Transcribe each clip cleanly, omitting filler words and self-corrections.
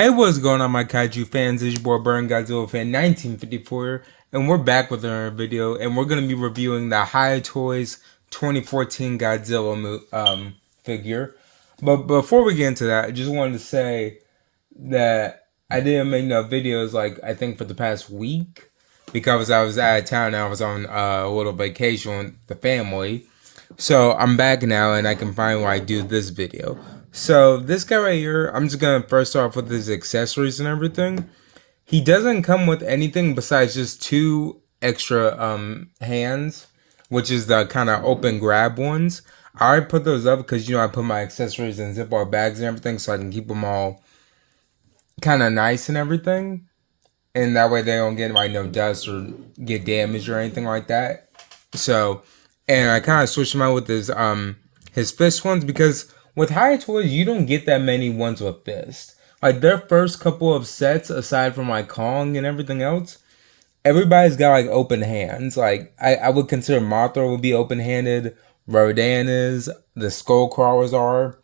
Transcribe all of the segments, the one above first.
Hey, what's going on, my kaiju fans? It's your boy BurningGodzilla fan 1954, and we're back with another video, and we're gonna be reviewing the Hiya Toys 2014 Godzilla figure. But before we get into that, I just wanted to say that I didn't make no videos like I think for the past week because I was out of town and I was on a little vacation with the family. So I'm back now and I can finally like do this video. So this guy right here, I'm just gonna first start off with his accessories and everything. He doesn't come with anything besides just two extra hands, which is the kind of open grab ones. I already put those up because I put my accessories in Ziploc bags and everything so I can keep them all kind of nice and everything. And that way they don't get like no dust or get damaged or anything like that. So, and I kind of switched him out with his fist ones because with Hiya Toys you don't get that many ones with fist. Like their first couple of sets, aside from like Kong and everything else, everybody's got like open hands. Like I would consider Mothra would be open handed. Rodan is. The Skull Crawlers are.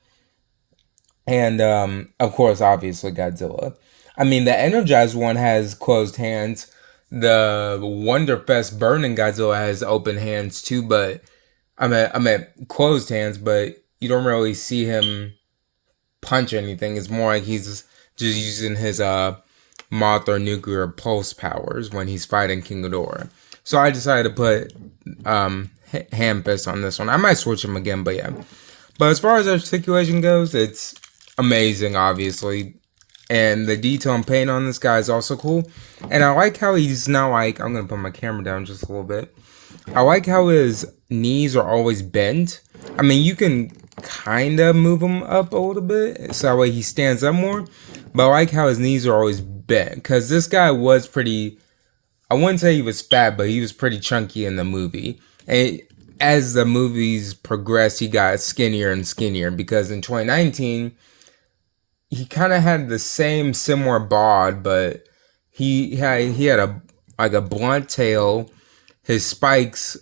And of course, obviously Godzilla. I mean, the Energized one has closed hands. The Wonderfest Burning Godzilla has open hands too, but I mean closed hands. But you don't really see him punch anything. It's more like he's just using his Mothra nuclear pulse powers when he's fighting King Ghidorah. So I decided to put hand fist on this one. I might switch him again, but yeah. But as far as articulation goes, it's amazing, obviously. And the detail and paint on this guy is also cool. And I like how he's not like, I'm going to put my camera down just a little bit. I like how his knees are always bent. I mean, you can kind of move him up a little bit so that way he stands up more. But I like how his knees are always bent. Because this guy was pretty, I wouldn't say he was fat, but he was pretty chunky in the movie. And as the movies progressed, he got skinnier and skinnier because in 2019, he kind of had the same similar bod, but he had a like a blunt tail. His spikes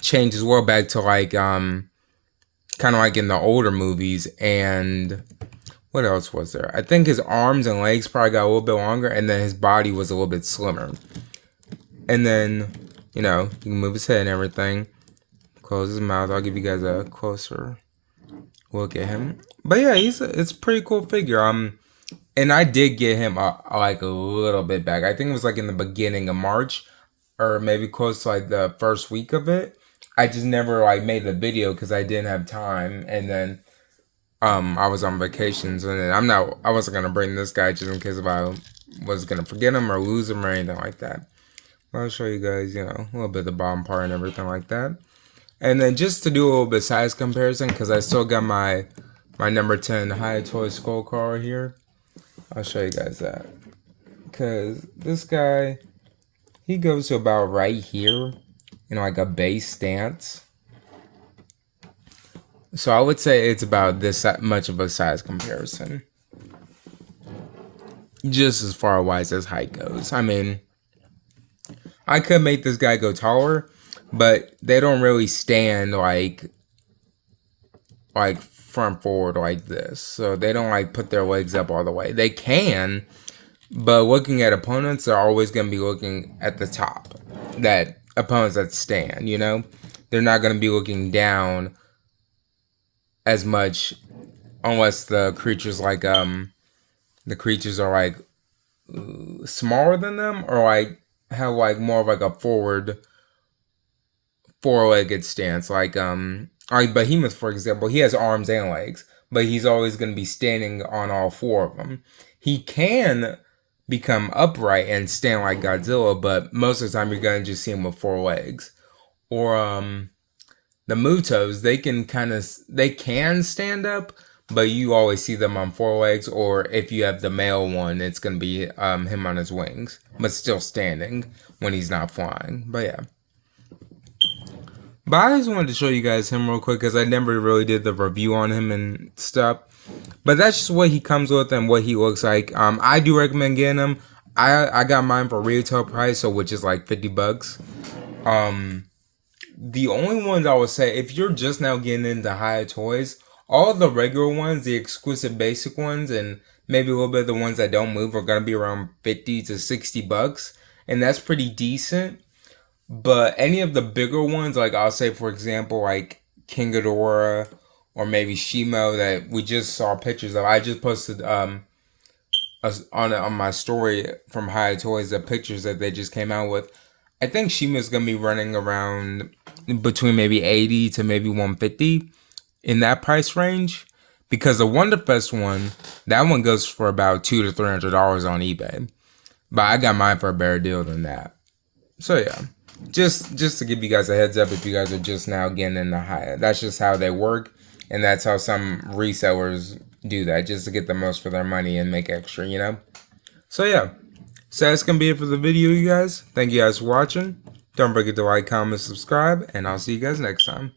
changed as well back to like kind of like in the older movies. And what else was there? I think his arms and legs probably got a little bit longer, and then his body was a little bit slimmer. And then you can move his head and everything. Close his mouth. I'll give you guys a closer look at him. But yeah, it's a pretty cool figure. And I did get him like a little bit back. I think it was like in the beginning of March, or maybe close to like the first week of it. I just never like made the video because I didn't have time, and then I was on vacations, and then I wasn't gonna bring this guy just in case if I was gonna forget him or lose him or anything like that. I'll show you guys, a little bit of the bottom part and everything like that. And then just to do a little bit size comparison, because I still got my number 10 Hiya Toy Skull Crawler here. I'll show you guys that. Because this guy, he goes to about right here in like a base stance. So I would say it's about this much of a size comparison. Just as far wise as height goes. I mean, I could make this guy go taller, but they don't really stand like front forward like this. So they don't like put their legs up all the way. They can, but looking at opponents, they're always going to be looking at the top. That opponents that stand, they're not going to be looking down as much unless the creatures like the creatures are like smaller than them or like have like more of like a forward four-legged stance. Like Behemoth, for example, he has arms and legs, but he's always going to be standing on all four of them. He can become upright and stand like Godzilla, but most of the time you're going to just see him with four legs. Or the Mutos, they can stand up, but you always see them on four legs. Or if you have the male one, it's going to be him on his wings, but still standing when he's not flying. But yeah. But I just wanted to show you guys him real quick because I never really did the review on him and stuff. But that's just what he comes with and what he looks like. I do recommend getting him. I got mine for retail price, so which is like $50. The only ones I would say, if you're just now getting into Hiya Toys, all the regular ones, the exquisite basic ones, and maybe a little bit of the ones that don't move are gonna be around 50 to 60 bucks, and that's pretty decent. But any of the bigger ones, like I'll say for example, like King Ghidorah or maybe Shimo that we just saw pictures of. I just posted on my story from Hiya Toys the pictures that they just came out with. I think Shima's gonna be running around between maybe 80 to maybe 150 in that price range. Because the Wonderfest one, that one goes for about $200 to $300 on eBay. But I got mine for a better deal than that. So yeah, just to give you guys a heads up if you guys are just now getting into Hiya. That's just how they work, and that's how some resellers do that, just to get the most for their money and make extra, you know? So yeah, so that's gonna be it for the video, you guys. Thank you guys for watching. Don't forget to like, comment, subscribe, and I'll see you guys next time.